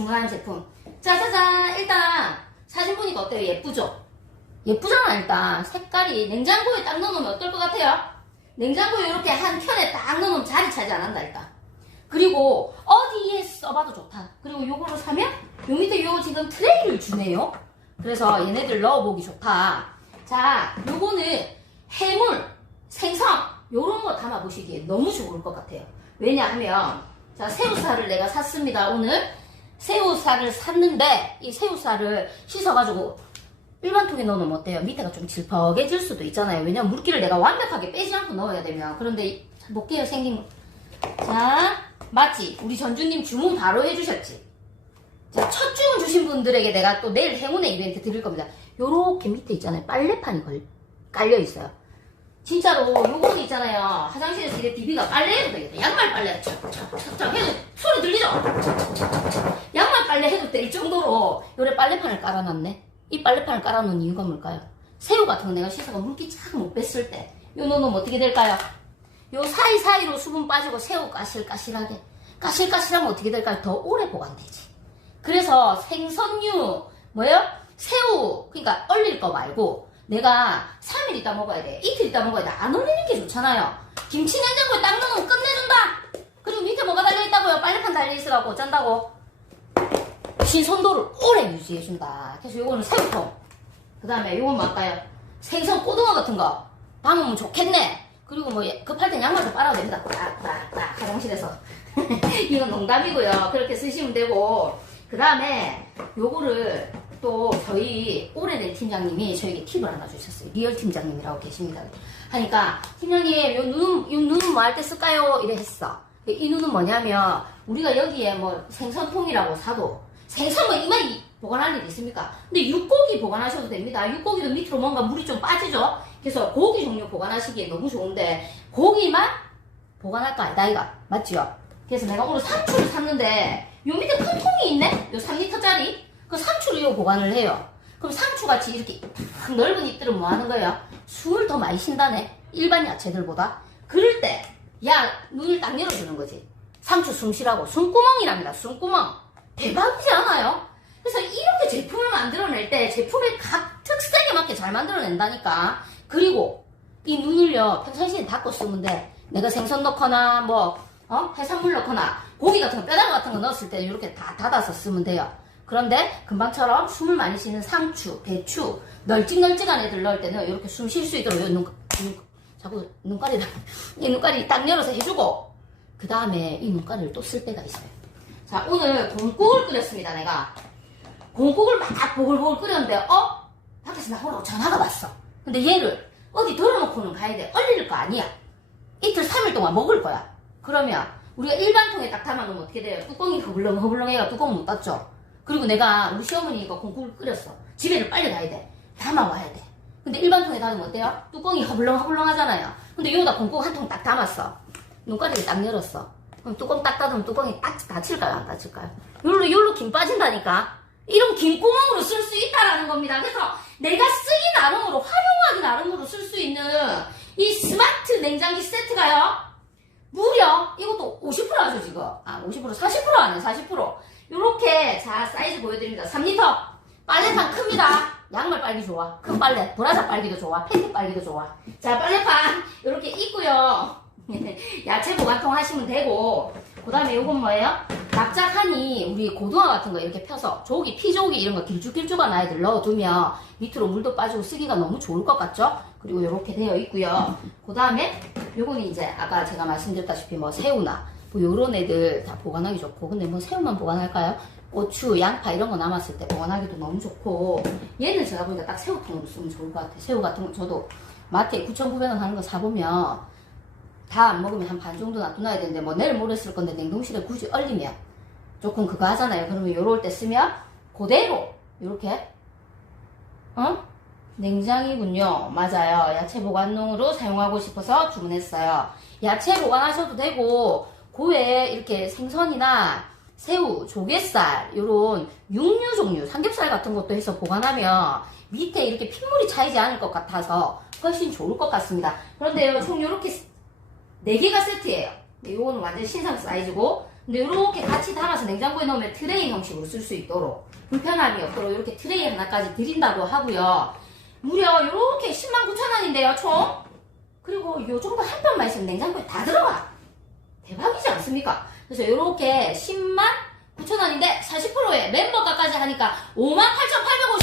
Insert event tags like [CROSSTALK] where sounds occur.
주문한 제품. 짜자잔! 일단 사진 보니까 어때요? 예쁘죠? 예쁘잖아, 일단. 색깔이 냉장고에 딱 넣어놓으면 어떨 것 같아요? 냉장고에 이렇게 한 켠에 딱 넣으면 자리 차지 안 한다, 일단. 그리고 어디에 써봐도 좋다. 그리고 요거를 사면 요 밑에 요 지금 트레이를 주네요. 그래서 얘네들 넣어보기 좋다. 자, 요거는 해물, 생선 요런 거 담아보시기에 너무 좋을 것 같아요. 왜냐하면 자 새우살을 내가 샀습니다. 오늘 새우살을 샀는데 이 새우살을 씻어가지고 일반 통에 넣으면 어때요? 밑에가 좀 질퍽해질 수도 있잖아요. 왜냐면 물기를 내가 완벽하게 빼지 않고 넣어야 되면 그런데 볼게요 생긴 거. 자 맞지? 우리 전주님 주문 바로 해주셨지? 자, 첫 주문 주신 분들에게 내가 또 내일 행운의 이벤트 드릴 겁니다. 요렇게 밑에 있잖아요. 빨래판이 걸, 깔려 있어요. 진짜로 요거 있잖아요. 화장실에서 이게 비비가 빨래해도 되겠다. 양말 빨래 촥촥촥촥 해도 소리 들리죠? 해도 될 정도로 요래 빨래판을 깔아놨네. 이 빨래판을 깔아놓은 이유가 뭘까요? 새우 같은 거 내가 씻어가 물기 쫙 못 뺐을 때요 넣으면 어떻게 될까요? 요 사이사이로 수분 빠지고 새우 까실까실하게 까실까실하면 어떻게 될까요? 더 오래 보관되지. 그래서 생선류 뭐예요? 새우 그러니까 얼릴 거 말고 내가 3일 있다 먹어야 돼 이틀 있다 먹어야 돼 안 얼리는 게 좋잖아요 김치 냉장고에 딱 넣으면 끝내준다 그리고 밑에 뭐가 달려있다고요 빨래판 달려있으라고 어쩐다고 신선도를 오래 유지해준다 그래서 요거는 새우통 그 다음에 요건 뭘까요? 생선 꼬등어 같은 거 담으면 좋겠네 그리고 뭐 급할 땐 양말 좀 빨아도 됩니다 딱 딱 딱 화장실에서 [LAUGHS] 이건 농담이고요 그렇게 쓰시면 되고 그 다음에 요거를 또 저희 오래된 팀장님이 저에게 팁을 하나 주셨어요. 리얼 팀장님이라고 계십니다. 하니까 팀장님 요 눈, 요 눈은 뭐 할 때 쓸까요? 이래 했어. 이 눈은 뭐냐면 우리가 여기에 뭐 생선통이라고 사도 생선 뭐 이만히 보관할 일 있습니까? 근데 육고기 보관하셔도 됩니다. 육고기도 밑으로 뭔가 물이 좀 빠지죠? 그래서 고기 종류 보관하시기에 너무 좋은데 고기만 보관할까 아니다 이가 맞지요? 그래서 내가 오늘 상추를 샀는데 요 밑에 큰 통이 있네? 요 3리터짜리 그 상추를 이거 보관을 해요 그럼 상추같이 이렇게 탁 넓은 잎들은 뭐 하는 거예요? 숨을 더 많이 쉰다네 일반 야채들보다 그럴 때 야 눈을 딱 열어주는 거지 상추 숨 쉬라고 숨구멍이랍니다 숨구멍 대박이지 않아요? 그래서 이렇게 제품을 만들어낼 때 제품의 각 특색에 맞게 잘 만들어낸다니까 그리고 이 눈을요 평상시에 닫고 쓰면 돼 내가 생선 넣거나 뭐 어? 해산물 넣거나 고기 같은 거 뼈다귀 같은 거 넣었을 때 이렇게 다 닫아서 쓰면 돼요 그런데 금방처럼 숨을 많이 쉬는 상추, 배추 널찍널찍한 애들 넣을 때는 이렇게 숨 쉴 수 있도록 이 눈, 눈, 자꾸 눈가리 [LAUGHS] 이 눈가리 딱 열어서 해주고 그 다음에 이 눈가리를 또 쓸 때가 있어요 자 오늘 곰국을 끓였습니다 내가. 곰국을 막 보글보글 끓였는데 어? 밖에서 나오라고 전화가 왔어. 근데 얘를 어디 덜어놓고는 가야 돼. 얼릴 거 아니야. 이틀 3일 동안 먹을 거야. 그러면 우리가 일반 통에 딱 담아놓으면 어떻게 돼요? 뚜껑이 허블렁 허블렁해가 뚜껑 못 닫죠. 그리고 내가 우리 시어머니가 곰국을 끓였어. 집에를 빨리 가야 돼. 담아와야 돼. 근데 일반 통에 담으면 어때요? 뚜껑이 허블렁 허블렁 하잖아요. 근데 여기다 곰국 한 통 딱 담았어. 눈가리를 딱 열었어 그럼 뚜껑 딱 닫으면 뚜껑이 딱 닫힐까요? 안 닫힐까요? 요로 요로 김 빠진다니까 이런 김구멍으로 쓸 수 있다라는 겁니다. 그래서 내가 쓰기 나름으로 활용하기 나름으로 쓸 수 있는 이 스마트 냉장기 세트가요. 무려 이것도 50% 하죠 지금. 아 50% 40% 아니에요 40%. 요렇게 자 사이즈 보여드립니다. 3리터 빨래판 큽니다. 양말 빨기 좋아. 큰 빨래. 브라자 빨기도 좋아. 팬티 빨기도 좋아. 자 빨래판 요렇게 있고요. [LAUGHS] 야채 보관통 하시면 되고 그 다음에 요건 뭐예요? 납작하니 우리 고등어 같은 거 이렇게 펴서 조기, 피조기 이런 거 길쭉길쭉한 아이들 넣어두면 밑으로 물도 빠지고 쓰기가 너무 좋을 것 같죠? 그리고 이렇게 되어 있고요. 그 다음에 요거는 이제 아까 제가 말씀드렸다시피 뭐 새우나 뭐 요런 애들 다 보관하기 좋고 근데 뭐 새우만 보관할까요? 고추, 양파 이런 거 남았을 때 보관하기도 너무 좋고 얘는 제가 보니까 딱 새우통으로 쓰면 좋을 것 같아요. 새우 같은 거 저도 마트에 9,900원 하는 거 사보면 다 안 먹으면 한 반 정도 놔둬놔야 되는데 뭐 내일 모레 쓸 건데 냉동실에 굳이 얼리면 조금 그거 하잖아요. 그러면 요럴 때 쓰면 그대로 요렇게 어? 냉장이군요. 맞아요. 야채 보관용으로 사용하고 싶어서 주문했어요. 야채 보관하셔도 되고 고에 이렇게 생선이나 새우, 조갯살 요런 육류 종류, 삼겹살 같은 것도 해서 보관하면 밑에 이렇게 핏물이 차이지 않을 것 같아서 훨씬 좋을 것 같습니다. 그런데요, 총 요렇게 네 개가 세트예요. 네, 요거는 완전 신상 사이즈고 근데 이렇게 같이 담아서 냉장고에 넣으면 트레이 형식으로 쓸 수 있도록 불편함이 없도록 이렇게 트레이 하나까지 드린다고 하고요. 무려 이렇게 10만 9천 원인데요, 총. 그리고 요 정도 한 병만 있으면 냉장고에 다 들어가. 대박이지 않습니까? 그래서 이렇게 10만 9천 원인데 40%에 멤버가까지 하니까 5만 8,850원